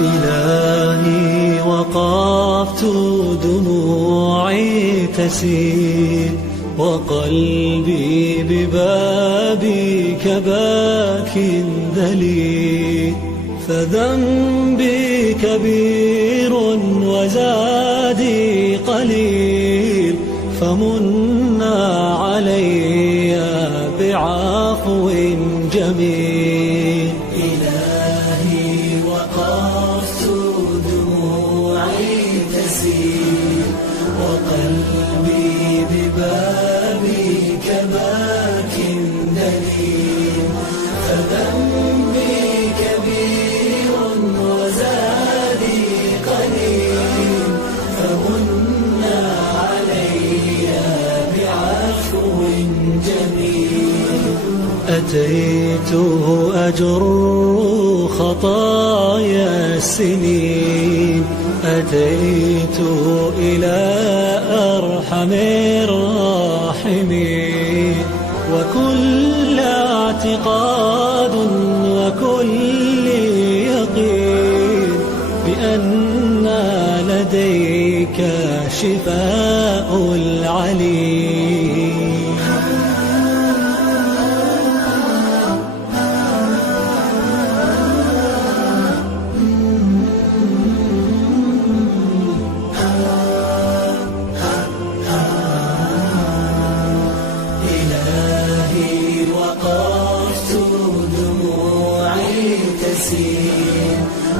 إلهي وقفت دموعي تسيل وقلبي ببابك باك ذليل، فذنبي كبير وزادي قليل، فمنا علي بعفو جميل. إلهي وقفت دموعي تسيل وقلبي ببابك باك دليل، فذنبي كبير وزادي قليل، فمنا علي بعفو جميل. أتيت أجر خطايا السنين، أتيت إلى أرحم الراحمين، وكل اعتقاد وكل يقين بأن لديك شفاء العليل.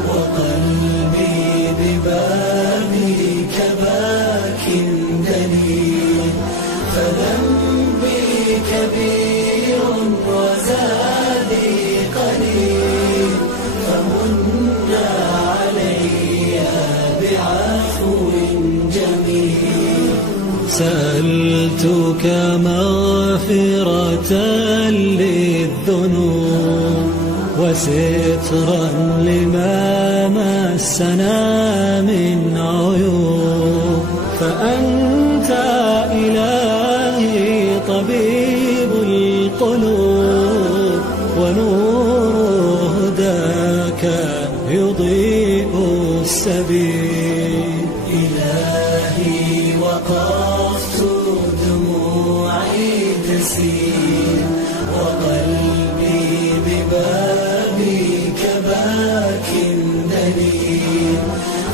وقلبي ببابك باك دليل، فذنبي كبير وزادي قليل، فمنا علي بعفو جميل. سألتك مغفرة للذنوب وسترا لما مسنا من عيوب، فأنت إلهي طبيب القلوب، ونور هداك يضيء السبيل. إلهي وقفت دموعي تسيل وقلبي ببابك باك دليل،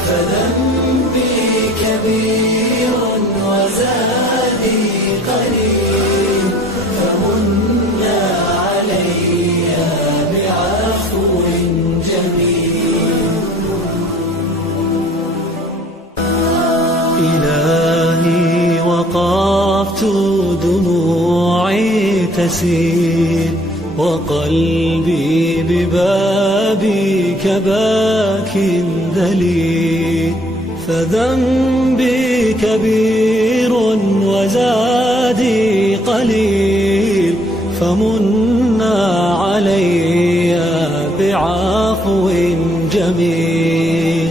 فذنبي كبير وزادي قليل، فمنا علي بعفو جميل. إلهي وقفت دموعي تسيل وقلبي ببابك باك ذليل، فذنبي كبير وزادي قليل، فمنا علي بعفو جميل.